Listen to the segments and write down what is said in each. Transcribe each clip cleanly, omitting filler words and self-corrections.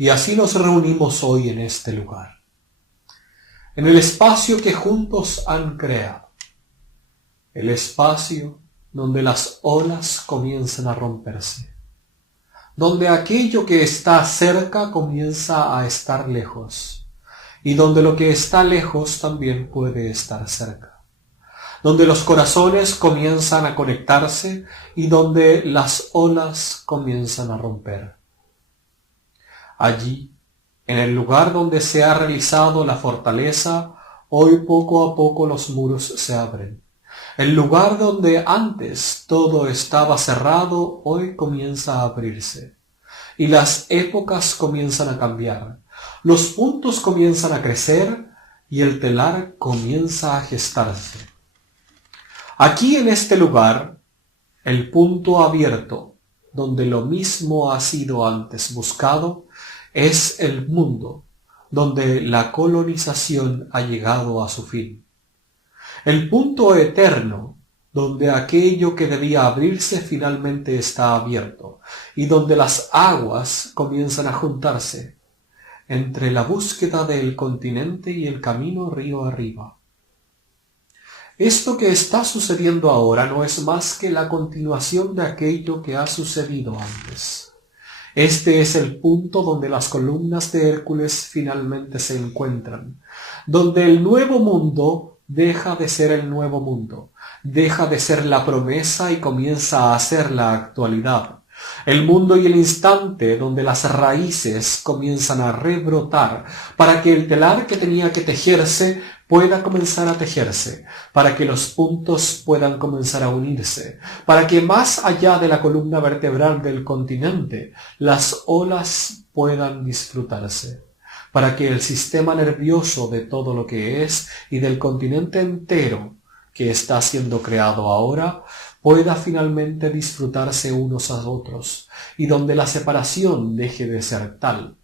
Y así nos reunimos hoy en este lugar, en el espacio que juntos han creado, el espacio donde las olas comienzan a romperse, donde aquello que está cerca comienza a estar lejos, y donde lo que está lejos también puede estar cerca, donde los corazones comienzan a conectarse y donde las olas comienzan a romper. Allí, en el lugar donde se ha realizado la fortaleza, hoy poco a poco los muros se abren. El lugar donde antes todo estaba cerrado, hoy comienza a abrirse. Y las épocas comienzan a cambiar. Los puntos comienzan a crecer y el telar comienza a gestarse. Aquí en este lugar, el punto abierto, donde lo mismo ha sido antes buscado, es el mundo, donde la colonización ha llegado a su fin. El punto eterno, donde aquello que debía abrirse finalmente está abierto, y donde las aguas comienzan a juntarse, entre la búsqueda del continente y el camino río arriba. Esto que está sucediendo ahora no es más que la continuación de aquello que ha sucedido antes. Este es el punto donde las columnas de Hércules finalmente se encuentran, donde el nuevo mundo deja de ser el nuevo mundo, deja de ser la promesa y comienza a ser la actualidad. El mundo y el instante donde las raíces comienzan a rebrotar para que el telar que tenía que tejerse pueda comenzar a tejerse, para que los puntos puedan comenzar a unirse, para que más allá de la columna vertebral del continente las olas puedan disfrutarse, para que el sistema nervioso de todo lo que es y del continente entero que está siendo creado ahora pueda finalmente disfrutarse unos a otros, y donde la separación deje de ser tal.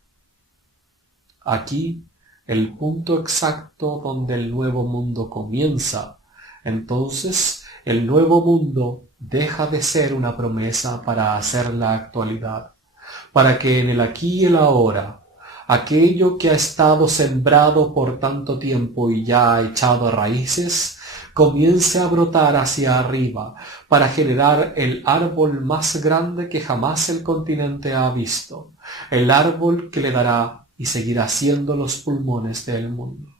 Aquí, el punto exacto donde el nuevo mundo comienza, entonces el nuevo mundo deja de ser una promesa para hacer la actualidad, para que en el aquí y el ahora, aquello que ha estado sembrado por tanto tiempo y ya ha echado raíces, comience a brotar hacia arriba para generar el árbol más grande que jamás el continente ha visto, el árbol que le dará y seguirá siendo los pulmones del mundo.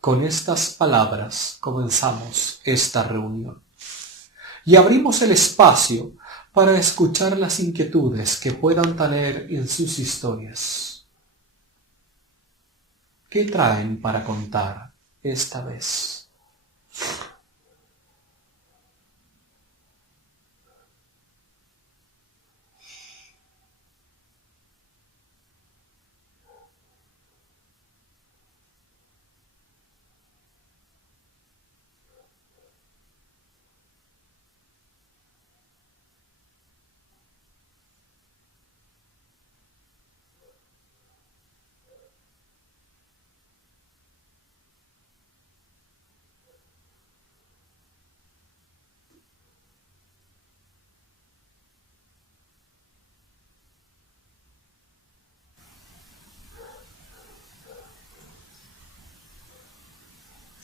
Con estas palabras comenzamos esta reunión y abrimos el espacio para escuchar las inquietudes que puedan tener en sus historias. ¿Qué traen para contar esta vez?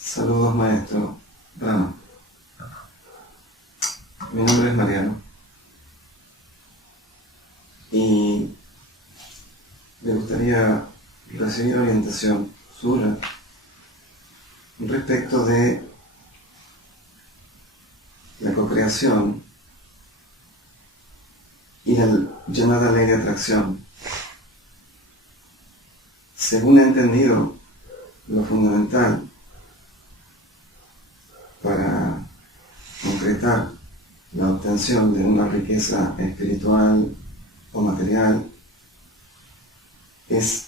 Saludos, maestro Brahma. Mi nombre es Mariano y me gustaría recibir orientación suya respecto de la cocreación y la llamada ley de atracción. Según he entendido, lo fundamental para concretar la obtención de una riqueza espiritual o material es,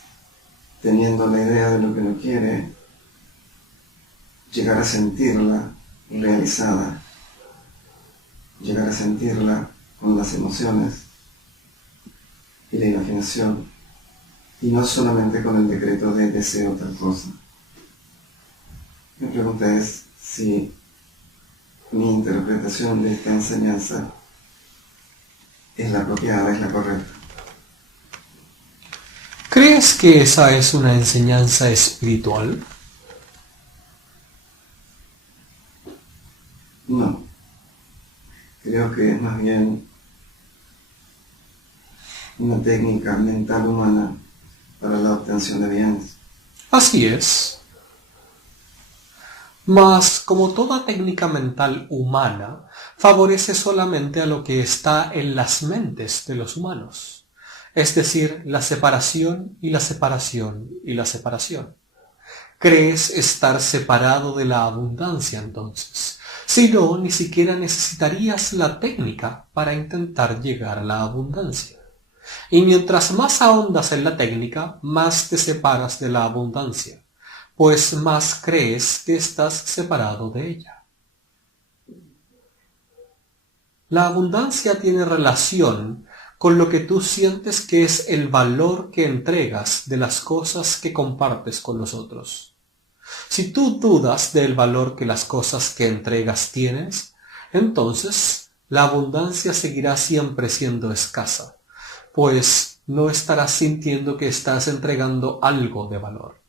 teniendo la idea de lo que uno quiere, llegar a sentirla realizada, llegar a sentirla con las emociones y la imaginación, y no solamente con el decreto de deseo tal cosa. Mi pregunta es si mi interpretación de esta enseñanza es la apropiada, es la correcta. ¿Crees que esa es una enseñanza espiritual? No, creo que es más bien una técnica mental humana para la obtención de bienes. Así es. Mas, como toda técnica mental humana, favorece solamente a lo que está en las mentes de los humanos, es decir, la separación y la separación y la separación. ¿Crees estar separado de la abundancia entonces? Si no, ni siquiera necesitarías la técnica para intentar llegar a la abundancia. Y mientras más ahondas en la técnica, más te separas de la abundancia, pues más crees que estás separado de ella. La abundancia tiene relación con lo que tú sientes que es el valor que entregas de las cosas que compartes con los otros. Si tú dudas del valor que las cosas que entregas tienes, entonces la abundancia seguirá siempre siendo escasa, pues no estarás sintiendo que estás entregando algo de valor.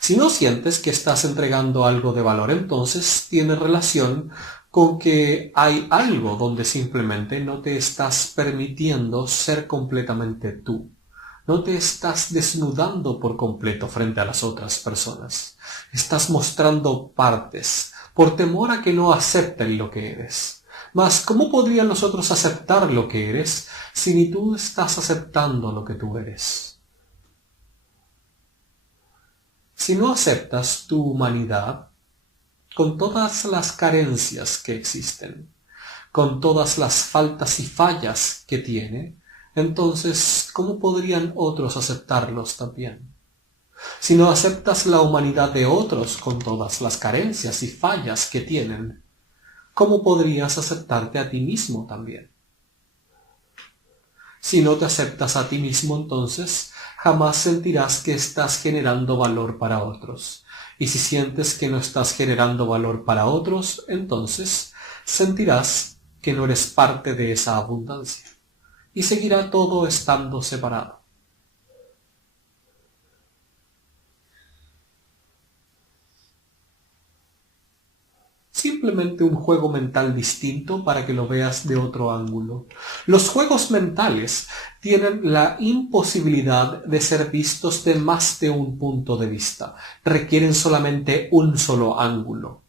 Si no sientes que estás entregando algo de valor, entonces tiene relación con que hay algo donde simplemente no te estás permitiendo ser completamente tú. No te estás desnudando por completo frente a las otras personas. Estás mostrando partes, por temor a que no acepten lo que eres. Mas, ¿cómo podrían los otros aceptar lo que eres si ni tú estás aceptando lo que tú eres? Si no aceptas tu humanidad, con todas las carencias que existen, con todas las faltas y fallas que tiene, entonces, ¿cómo podrían otros aceptarlos también? Si no aceptas la humanidad de otros con todas las carencias y fallas que tienen, ¿cómo podrías aceptarte a ti mismo también? Si no te aceptas a ti mismo, entonces jamás sentirás que estás generando valor para otros. Y si sientes que no estás generando valor para otros, entonces sentirás que no eres parte de esa abundancia. Y seguirá todo estando separado. Simplemente un juego mental distinto para que lo veas de otro ángulo. Los juegos mentales tienen la imposibilidad de ser vistos de más de un punto de vista. Requieren solamente un solo ángulo.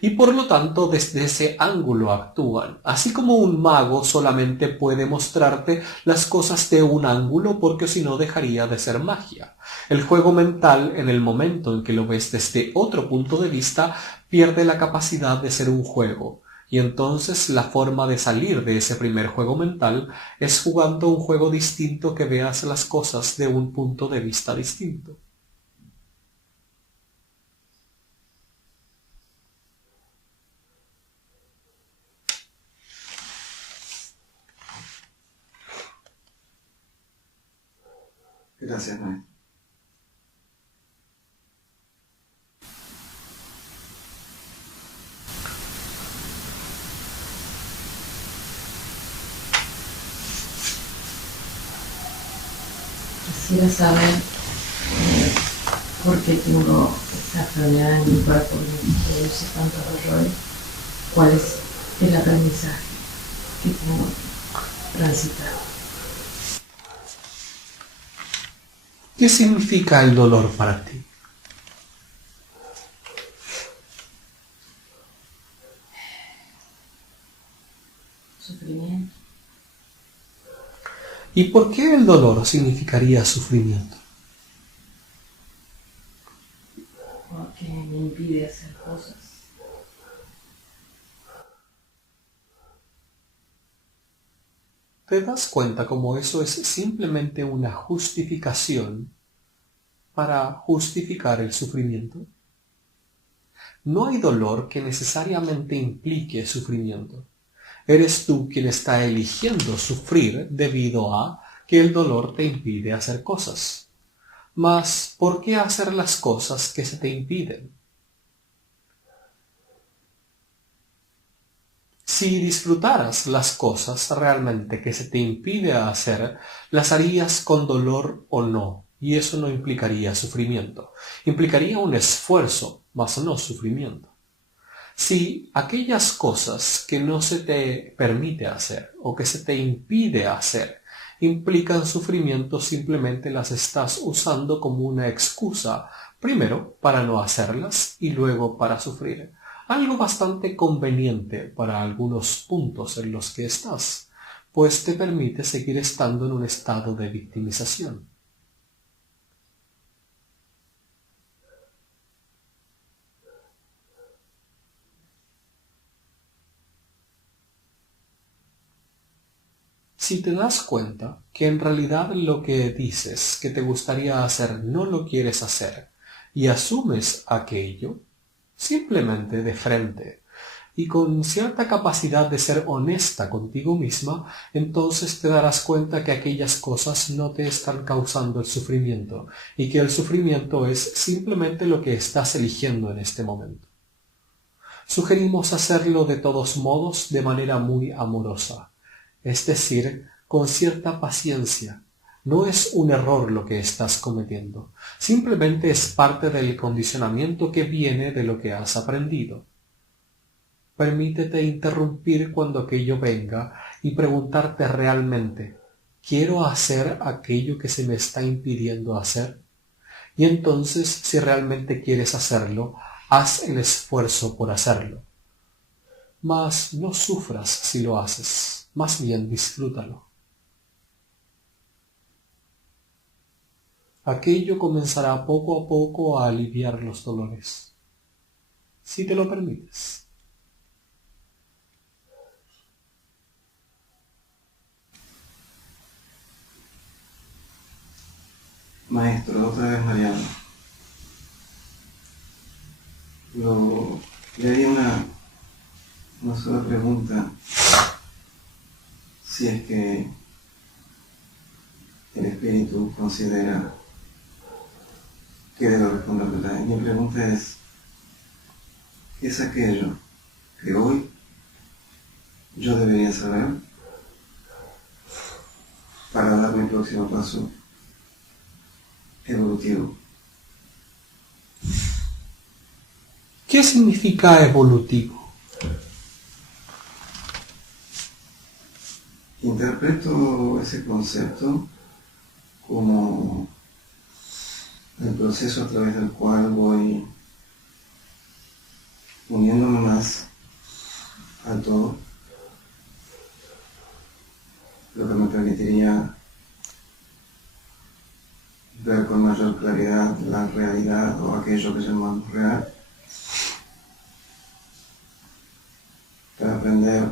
Y por lo tanto desde ese ángulo actúan. Así como un mago solamente puede mostrarte las cosas de un ángulo porque si no dejaría de ser magia. El juego mental, en el momento en que lo ves desde otro punto de vista, pierde la capacidad de ser un juego. Y entonces la forma de salir de ese primer juego mental es jugando un juego distinto que veas las cosas de un punto de vista distinto. Gracias, maestro. Quisiera saber por qué tengo esta enfermedad en mi cuerpo que produce tantos dolores, cuál es el aprendizaje que tengo transitado. ¿Qué significa el dolor para ti? Sufrimiento. ¿Y por qué el dolor significaría sufrimiento? Porque me impide hacer cosas. ¿Te das cuenta cómo eso es simplemente una justificación para justificar el sufrimiento? No hay dolor que necesariamente implique sufrimiento. Eres tú quien está eligiendo sufrir debido a que el dolor te impide hacer cosas. Mas, ¿por qué hacer las cosas que se te impiden? Si disfrutaras las cosas realmente que se te impide hacer, las harías con dolor o no, y eso no implicaría sufrimiento. Implicaría un esfuerzo, mas no sufrimiento. Si aquellas cosas que no se te permite hacer o que se te impide hacer implican sufrimiento, simplemente las estás usando como una excusa, primero para no hacerlas y luego para sufrir. Algo bastante conveniente para algunos puntos en los que estás, pues te permite seguir estando en un estado de victimización. Si te das cuenta que en realidad lo que dices que te gustaría hacer no lo quieres hacer y asumes aquello, simplemente de frente y con cierta capacidad de ser honesta contigo misma, entonces te darás cuenta que aquellas cosas no te están causando el sufrimiento y que el sufrimiento es simplemente lo que estás eligiendo en este momento. Sugerimos hacerlo de todos modos de manera muy amorosa, es decir, con cierta paciencia. No es un error lo que estás cometiendo, simplemente es parte del condicionamiento que viene de lo que has aprendido. Permítete interrumpir cuando aquello venga y preguntarte realmente, ¿quiero hacer aquello que se me está impidiendo hacer? Y entonces, si realmente quieres hacerlo, haz el esfuerzo por hacerlo. Mas no sufras si lo haces, más bien disfrútalo. Aquello comenzará poco a poco a aliviar los dolores, si te lo permites. Maestro, otra vez Mariano. Le di una sola pregunta, si es que el espíritu considera que debo responderla. Y mi pregunta es, ¿qué es aquello que hoy yo debería saber para dar mi próximo paso evolutivo? ¿Qué significa evolutivo? Interpreto ese concepto como el proceso a través del cual voy uniéndome más al todo, lo que me permitiría ver con mayor claridad la realidad o aquello que llamamos real, para aprender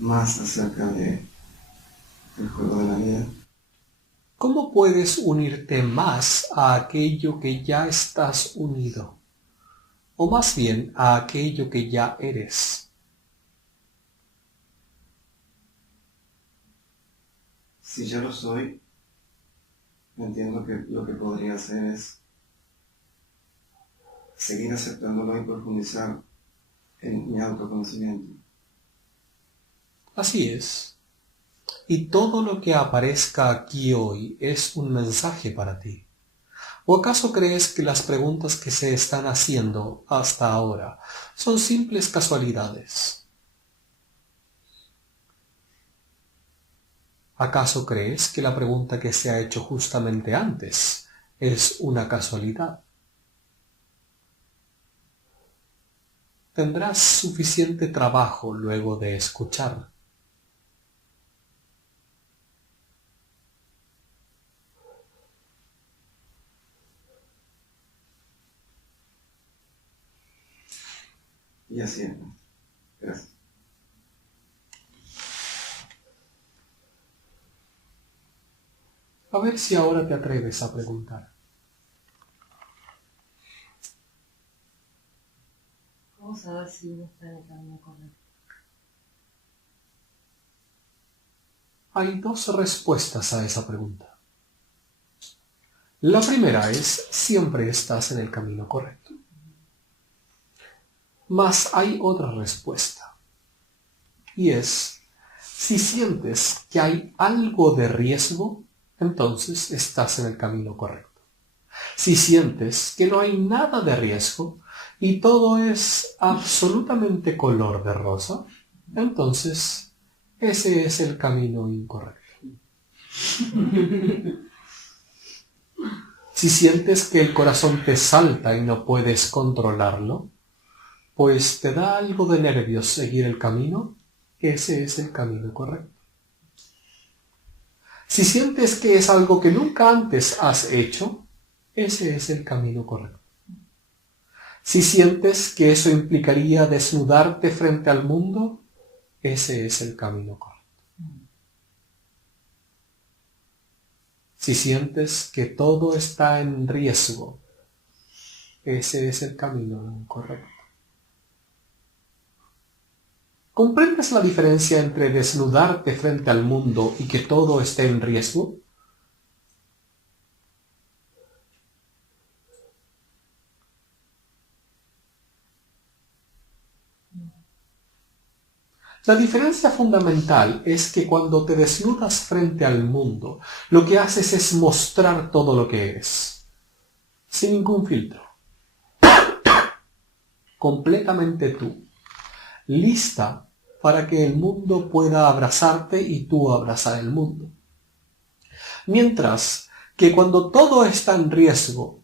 más acerca del juego de la vida. ¿Cómo puedes unirte más a aquello que ya estás unido? O más bien a aquello que ya eres. Si ya lo soy, entiendo que lo que podría hacer es seguir aceptándolo y profundizar en mi autoconocimiento. Así es. Y todo lo que aparezca aquí hoy es un mensaje para ti. ¿O acaso crees que las preguntas que se están haciendo hasta ahora son simples casualidades? ¿Acaso crees que la pregunta que se ha hecho justamente antes es una casualidad? Tendrás suficiente trabajo luego de escuchar. Y así es. Gracias. A ver si ahora te atreves a preguntar. ¿Cómo saber si uno está en el camino correcto? Hay dos respuestas a esa pregunta. La primera es, siempre estás en el camino correcto. Mas hay otra respuesta. y es: si sientes que hay algo de riesgo, entonces estás en el camino correcto. Si sientes que no hay nada de riesgo y todo es absolutamente color de rosa, entonces ese es el camino incorrecto. Si sientes que el corazón te salta y no puedes controlarlo, pues te da algo de nervios seguir el camino, ese es el camino correcto. Si sientes que es algo que nunca antes has hecho, ese es el camino correcto. Si sientes que eso implicaría desnudarte frente al mundo, ese es el camino correcto. Si sientes que todo está en riesgo, ese es el camino incorrecto. ¿Comprendes la diferencia entre desnudarte frente al mundo y que todo esté en riesgo? La diferencia fundamental es que cuando te desnudas frente al mundo, lo que haces es mostrar todo lo que eres, sin ningún filtro, completamente tú, lista para que el mundo pueda abrazarte y tú abrazar el mundo. Mientras que cuando todo está en riesgo,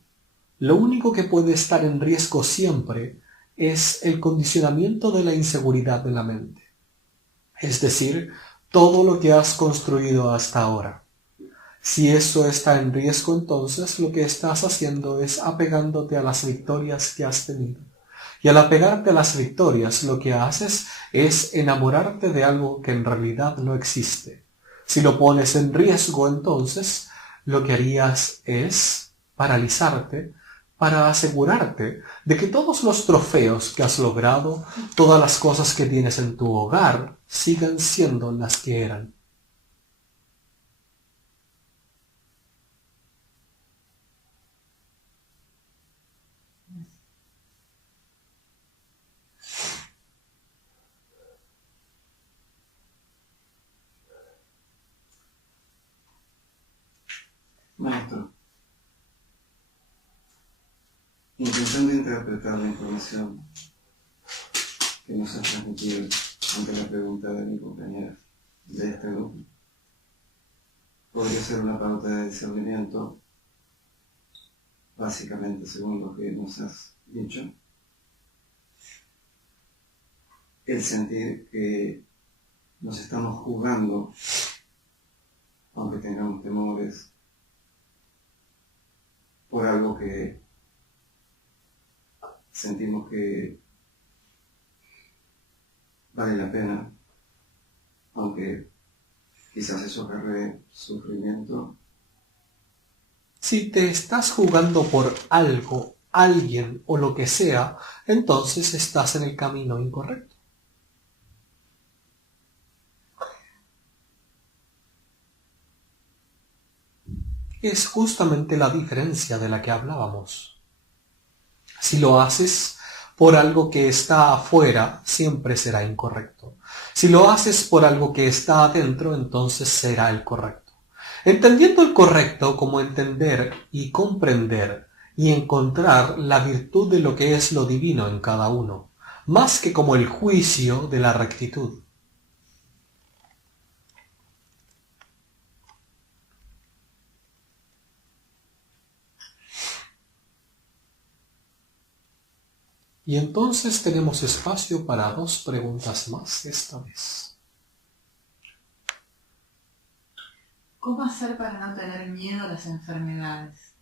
lo único que puede estar en riesgo siempre es el condicionamiento de la inseguridad de la mente. Es decir, todo lo que has construido hasta ahora. Si eso está en riesgo, entonces lo que estás haciendo es apegándote a las victorias que has tenido. Y al apegarte a las victorias, lo que haces es enamorarte de algo que en realidad no existe. Si lo pones en riesgo, entonces lo que harías es paralizarte para asegurarte de que todos los trofeos que has logrado, todas las cosas que tienes en tu hogar, sigan siendo las que eran. Maestro, intentando interpretar la información que nos ha transmitido ante la pregunta de mi compañera de este grupo, podría ser una pauta de discernimiento, básicamente según lo que nos has dicho, el sentir que nos estamos jugando, aunque tengamos temores, por algo que sentimos que vale la pena, aunque quizás eso acarree sufrimiento. Si te estás jugando por algo, alguien o lo que sea, entonces estás en el camino incorrecto. Es justamente la diferencia de la que hablábamos. Si lo haces por algo que está afuera, siempre será incorrecto. Si lo haces por algo que está adentro, entonces será el correcto. Entendiendo el correcto como entender y comprender y encontrar la virtud de lo que es lo divino en cada uno, más que como el juicio de la rectitud. Y entonces tenemos espacio para 2 preguntas más esta vez. ¿Cómo hacer para no tener miedo a las enfermedades?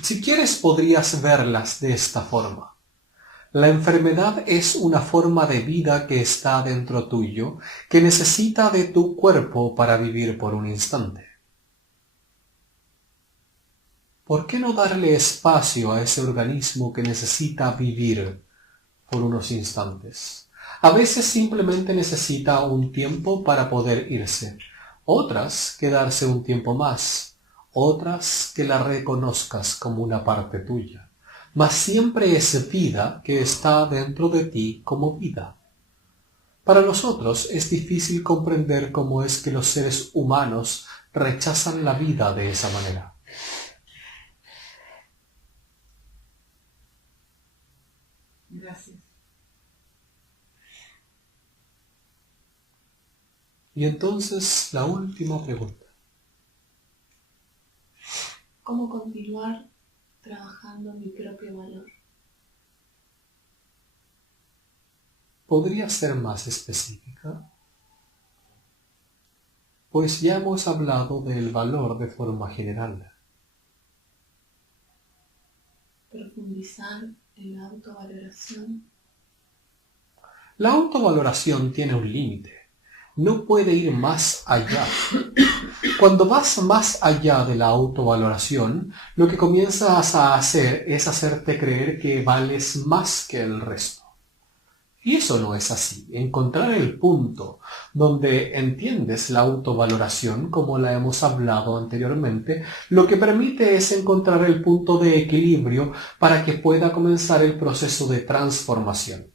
Si quieres, podrías verlas de esta forma. La enfermedad es una forma de vida que está dentro tuyo, que necesita de tu cuerpo para vivir por un instante. ¿Por qué no darle espacio a ese organismo que necesita vivir por unos instantes? A veces simplemente necesita un tiempo para poder irse, otras quedarse un tiempo más, otras que la reconozcas como una parte tuya. mas siempre es vida que está dentro de ti como vida. Para nosotros es difícil comprender cómo es que los seres humanos rechazan la vida de esa manera. Gracias. Y entonces la última pregunta. ¿Cómo continuar trabajando mi propio valor? ¿Podría ser más específica? Pues ya hemos hablado del valor de forma general. Profundizar en la autovaloración. La autovaloración tiene un límite. No puede ir más allá. Cuando vas más allá de la autovaloración, lo que comienzas a hacer es hacerte creer que vales más que el resto. Y eso no es así. Encontrar el punto donde entiendes la autovaloración, como la hemos hablado anteriormente, lo que permite es encontrar el punto de equilibrio para que pueda comenzar el proceso de transformación.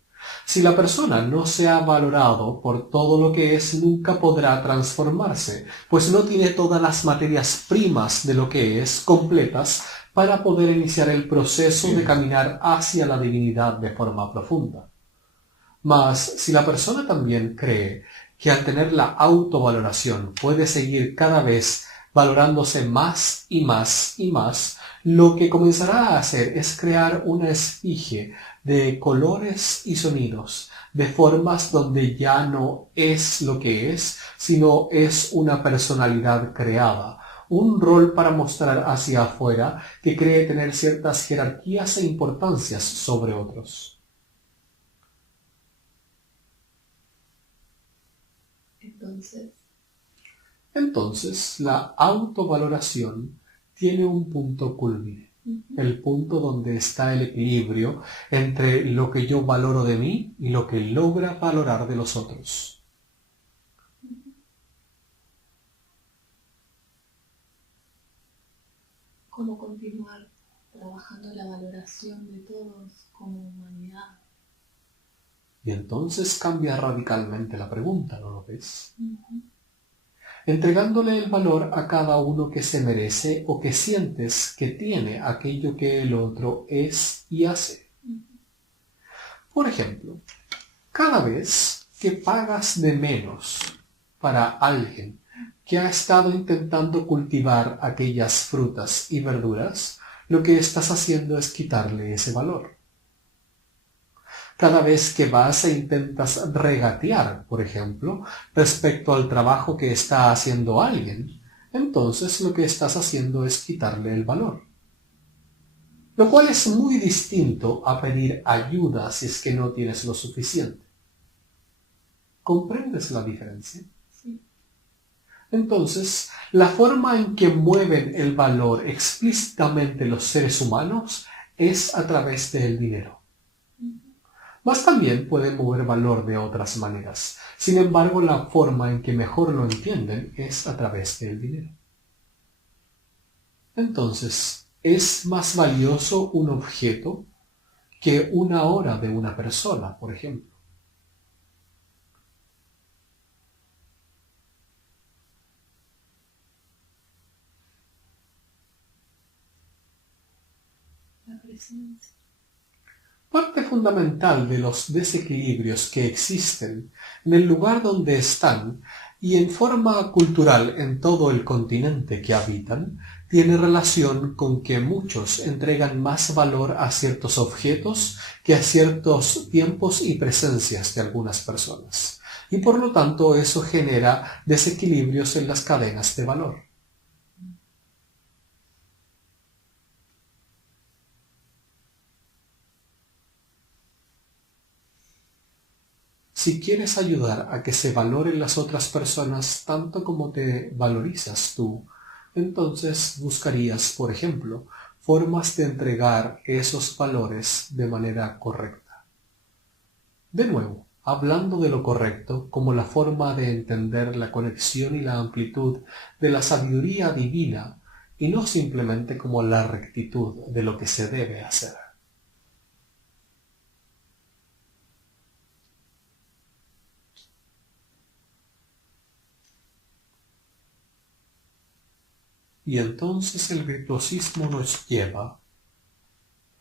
Si la persona no se ha valorado por todo lo que es, nunca podrá transformarse, pues no tiene todas las materias primas de lo que es completas para poder iniciar el proceso de caminar hacia la divinidad de forma profunda. Mas si la persona también cree que al tener la autovaloración puede seguir cada vez valorándose más y más y más, lo que comenzará a hacer es crear una esfinge de colores y sonidos, de formas donde ya no es lo que es, sino es una personalidad creada, un rol para mostrar hacia afuera que cree tener ciertas jerarquías e importancias sobre otros. Entonces, la autovaloración tiene un punto culmine, el punto donde está el equilibrio entre lo que yo valoro de mí y lo que logra valorar de los otros. ¿Cómo continuar trabajando la valoración de todos como humanidad? Y entonces cambia radicalmente la pregunta, ¿no lo ves? Entregándole el valor a cada uno que se merece o que sientes que tiene aquello que el otro es y hace. Por ejemplo, cada vez que pagas de menos para alguien que ha estado intentando cultivar aquellas frutas y verduras, lo que estás haciendo es quitarle ese valor. Cada vez que vas e intentas regatear, por ejemplo, respecto al trabajo que está haciendo alguien, entonces lo que estás haciendo es quitarle el valor. Lo cual es muy distinto a pedir ayuda si es que no tienes lo suficiente. ¿Comprendes la diferencia? Sí. Entonces, la forma en que mueven el valor explícitamente los seres humanos es a través del dinero. Mas también pueden mover valor de otras maneras. Sin embargo, la forma en que mejor lo entienden es a través del dinero. Entonces, ¿es más valioso un objeto que una hora de una persona, por ejemplo? La presencia. Parte fundamental de los desequilibrios que existen en el lugar donde están y en forma cultural en todo el continente que habitan, tiene relación con que muchos entregan más valor a ciertos objetos que a ciertos tiempos y presencias de algunas personas. Y por lo tanto eso genera desequilibrios en las cadenas de valor. Si quieres ayudar a que se valoren las otras personas tanto como te valorizas tú, entonces buscarías, por ejemplo, formas de entregar esos valores de manera correcta. De nuevo, hablando de lo correcto como la forma de entender la conexión y la amplitud de la sabiduría divina y no simplemente como la rectitud de lo que se debe hacer. Y entonces el virtuosismo nos lleva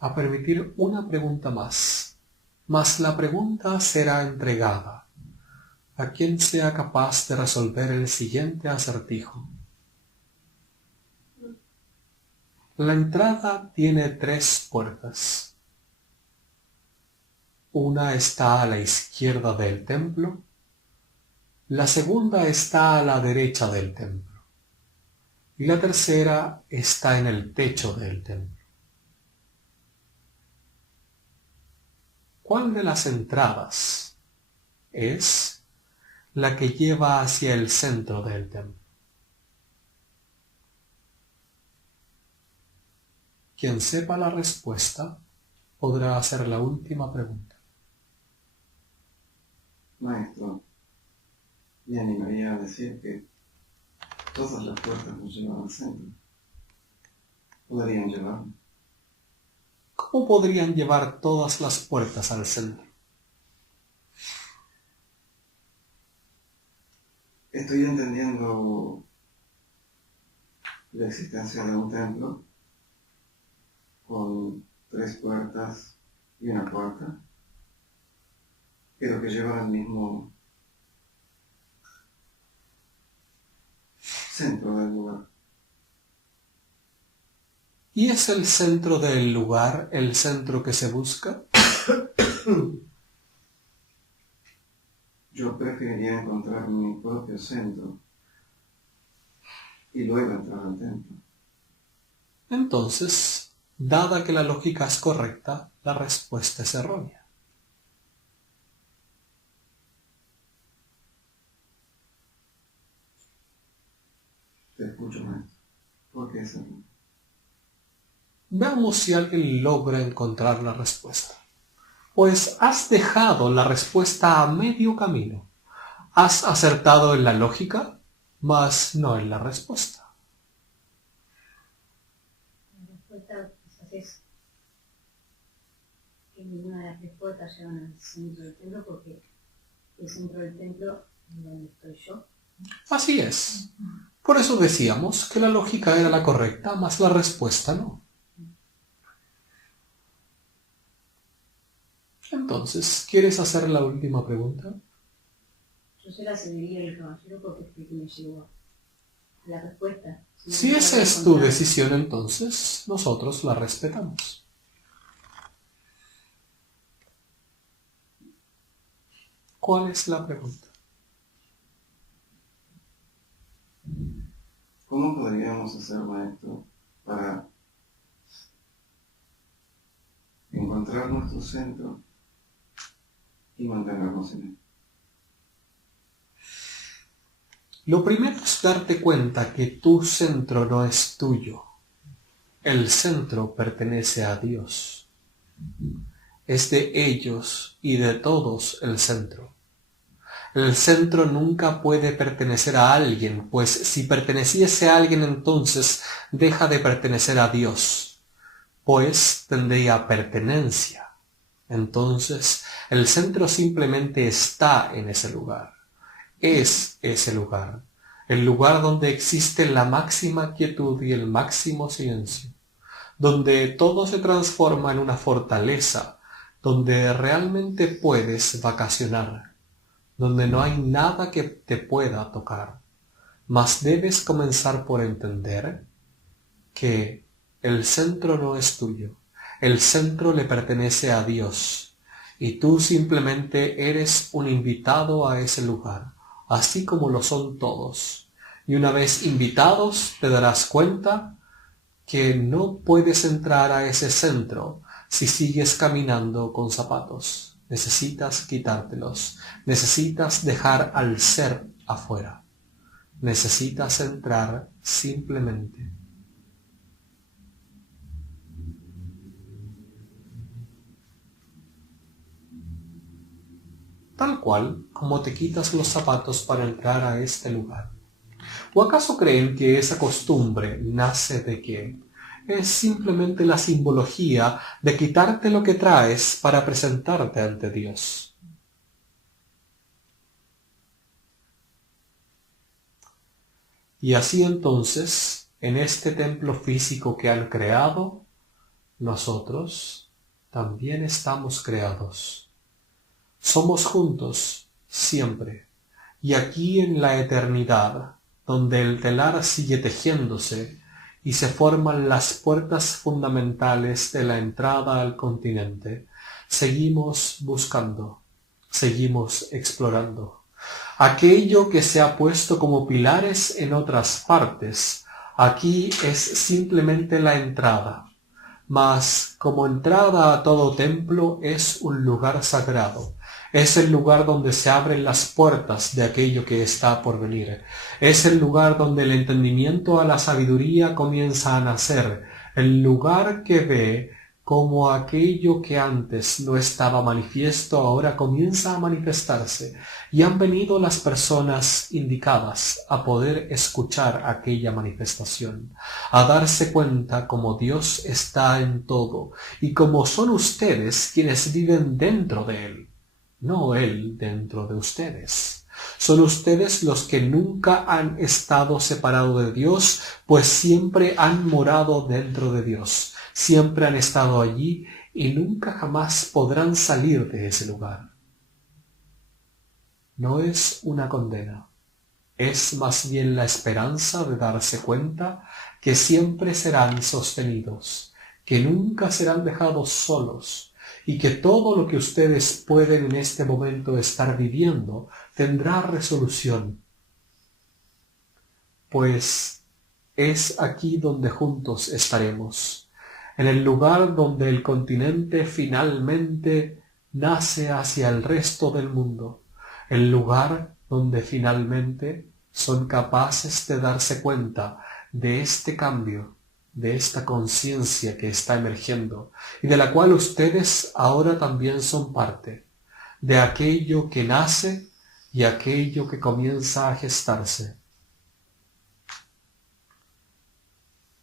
a permitir una pregunta más, mas la pregunta será entregada a quien sea capaz de resolver el siguiente acertijo. La entrada tiene 3 puertas. Una está a la izquierda del templo, la segunda está a la derecha del templo, y la tercera está en el techo del templo. ¿Cuál de las entradas es la que lleva hacia el centro del templo? Quien sepa la respuesta podrá hacer la última pregunta. Maestro, me animaría a decir que todas las puertas nos llevan al centro. Podrían llevarnos. ¿Cómo podrían llevar todas las puertas al centro? Estoy entendiendo la existencia de un templo con 3 puertas y una puerta, pero que llevan al mismo centro del lugar. ¿Y es el centro del lugar el centro que se busca? Yo preferiría encontrar mi propio centro y luego entrar al templo. Entonces, dada que la lógica es correcta, la respuesta es errónea. Te escucho, maestro. ¿Por qué es erróneo? Veamos si alguien logra encontrar la respuesta. Pues has dejado la respuesta a medio camino. Has acertado en la lógica, mas no en la respuesta. La respuesta quizás es que ninguna de las 3 puertas llevan al centro del templo, porque el centro del templo es donde estoy yo. Así es. Por eso decíamos que la lógica era la correcta, mas la respuesta no. Entonces, ¿quieres hacer la última pregunta? Yo se la cedería al caballero porque fue que me llevó a la respuesta. Si esa es tu decisión, entonces nosotros la respetamos. ¿Cuál es la pregunta? ¿Cómo podríamos hacer, maestro, para encontrar nuestro centro y mantenernos en él? Lo primero es darte cuenta que tu centro no es tuyo. El centro pertenece a Dios. Es de ellos y de todos el centro. El centro nunca puede pertenecer a alguien, pues si perteneciese a alguien entonces deja de pertenecer a Dios, pues tendría pertenencia. Entonces el centro simplemente está en ese lugar. Es ese lugar, el lugar donde existe la máxima quietud y el máximo silencio, donde todo se transforma en una fortaleza, donde realmente puedes vacacionar, donde no hay nada que te pueda tocar. Mas debes comenzar por entender que el centro no es tuyo, el centro le pertenece a Dios, y tú simplemente eres un invitado a ese lugar, así como lo son todos. Y una vez invitados te darás cuenta que no puedes entrar a ese centro si sigues caminando con zapatos. Necesitas quitártelos. Necesitas dejar al ser afuera. Necesitas entrar simplemente. Tal cual como te quitas los zapatos para entrar a este lugar. ¿O acaso creen que esa costumbre nace de qué? Es simplemente la simbología de quitarte lo que traes para presentarte ante Dios. Y así entonces en este templo físico que han creado, nosotros también estamos creados. Somos juntos siempre, y aquí en la eternidad, donde el telar sigue tejiéndose y se forman las puertas fundamentales de la entrada al continente, seguimos buscando, seguimos explorando. Aquello que se ha puesto como pilares en otras partes, aquí es simplemente la entrada, mas como entrada a todo templo es un lugar sagrado. Es el lugar donde se abren las puertas de aquello que está por venir. Es el lugar donde el entendimiento a la sabiduría comienza a nacer. El lugar que ve cómo aquello que antes no estaba manifiesto ahora comienza a manifestarse. Y han venido las personas indicadas a poder escuchar aquella manifestación, a darse cuenta cómo Dios está en todo y cómo son ustedes quienes viven dentro de Él. No Él dentro de ustedes. Son ustedes los que nunca han estado separados de Dios, pues siempre han morado dentro de Dios. Siempre han estado allí y nunca jamás podrán salir de ese lugar. No es una condena. Es más bien la esperanza de darse cuenta que siempre serán sostenidos, que nunca serán dejados solos, y que todo lo que ustedes pueden en este momento estar viviendo tendrá resolución, pues es aquí donde juntos estaremos, en el lugar donde el continente finalmente nace hacia el resto del mundo, el lugar donde finalmente son capaces de darse cuenta de este cambio, de esta conciencia que está emergiendo y de la cual ustedes ahora también son parte, de aquello que nace y aquello que comienza a gestarse.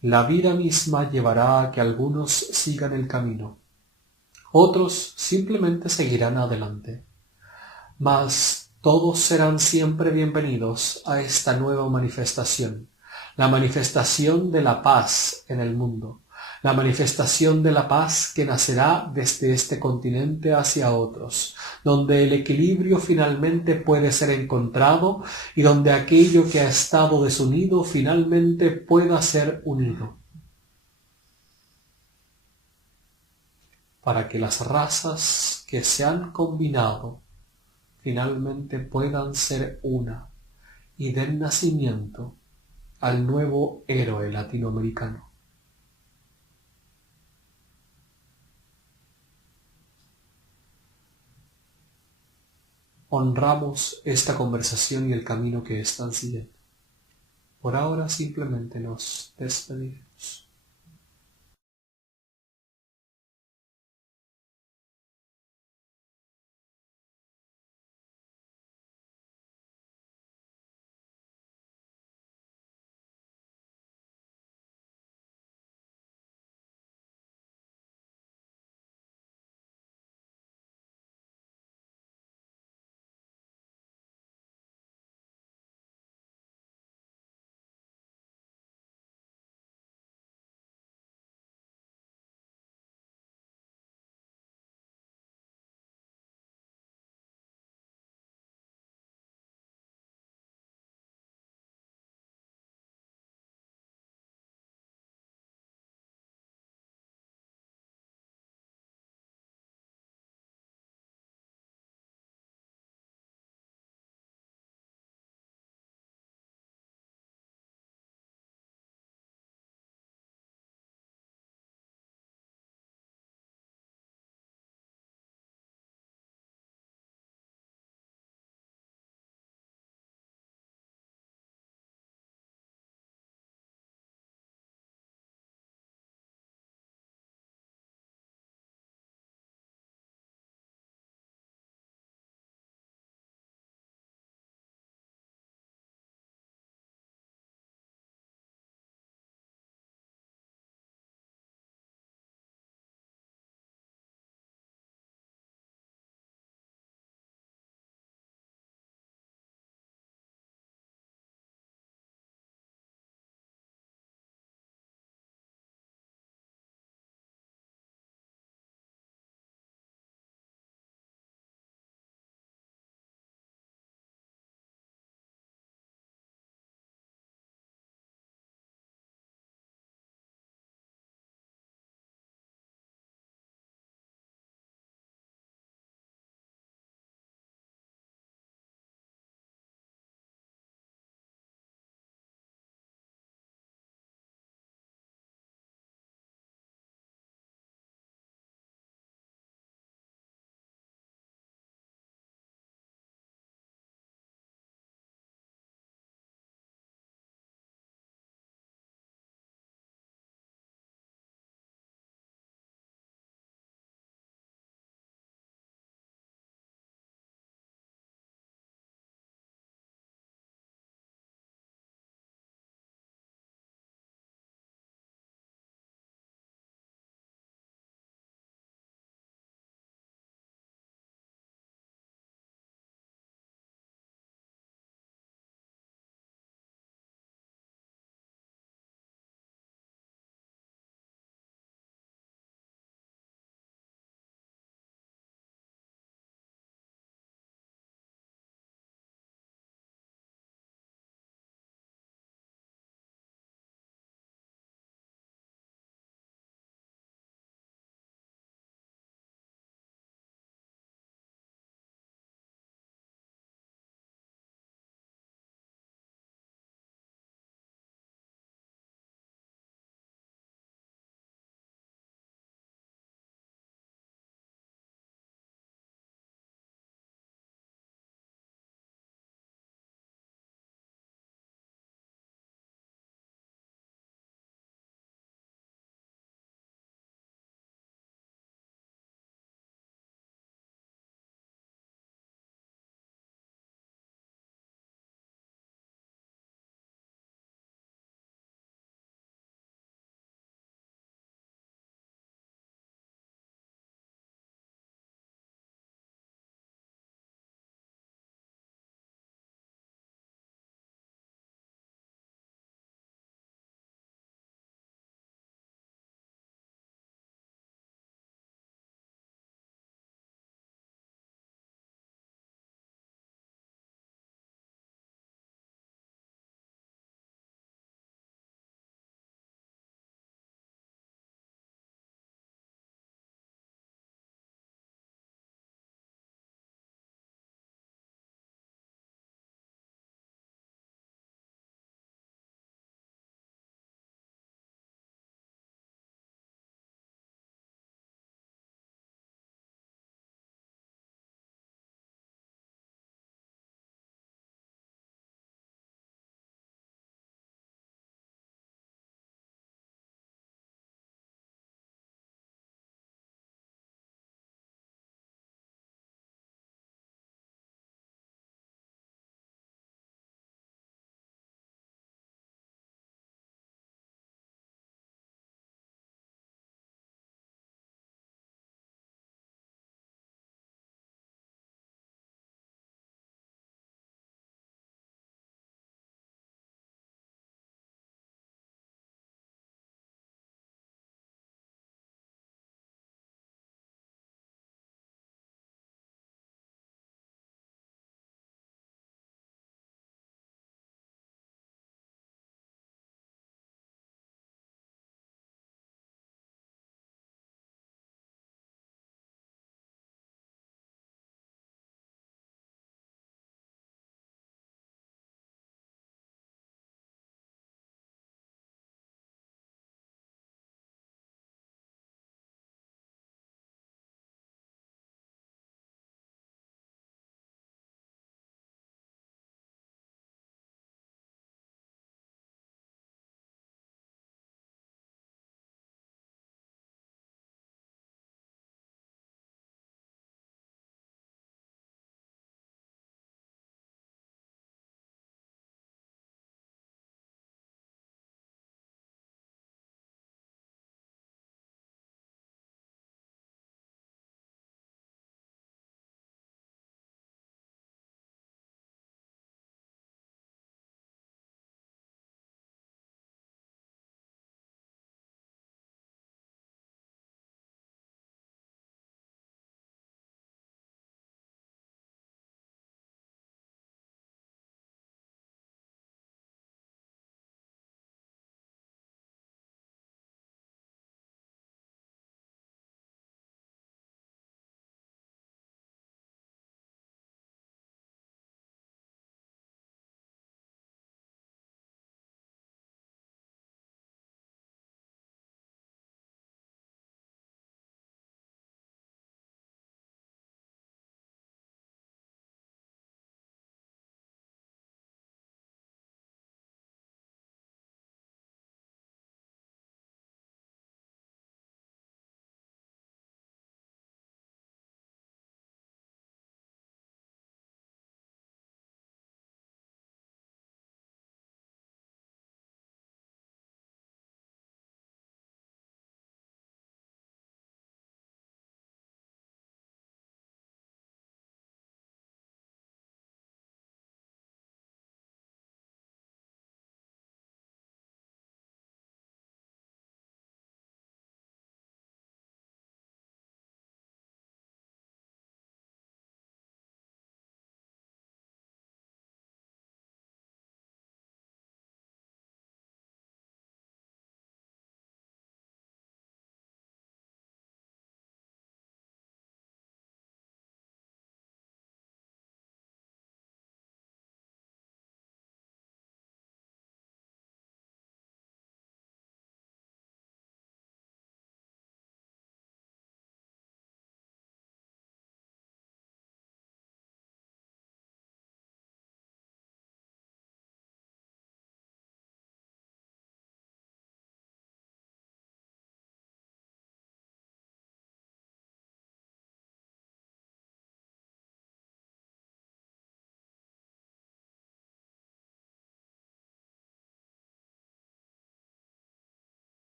La vida misma llevará a que algunos sigan el camino, otros simplemente seguirán adelante, mas todos serán siempre bienvenidos a esta nueva manifestación. La manifestación de la paz en el mundo, la manifestación de la paz que nacerá desde este continente hacia otros, donde el equilibrio finalmente puede ser encontrado y donde aquello que ha estado desunido finalmente pueda ser unido. Para que las razas que se han combinado finalmente puedan ser una y den nacimiento al nuevo héroe latinoamericano. Honramos esta conversación y el camino que están siguiendo. Por ahora simplemente nos despedimos.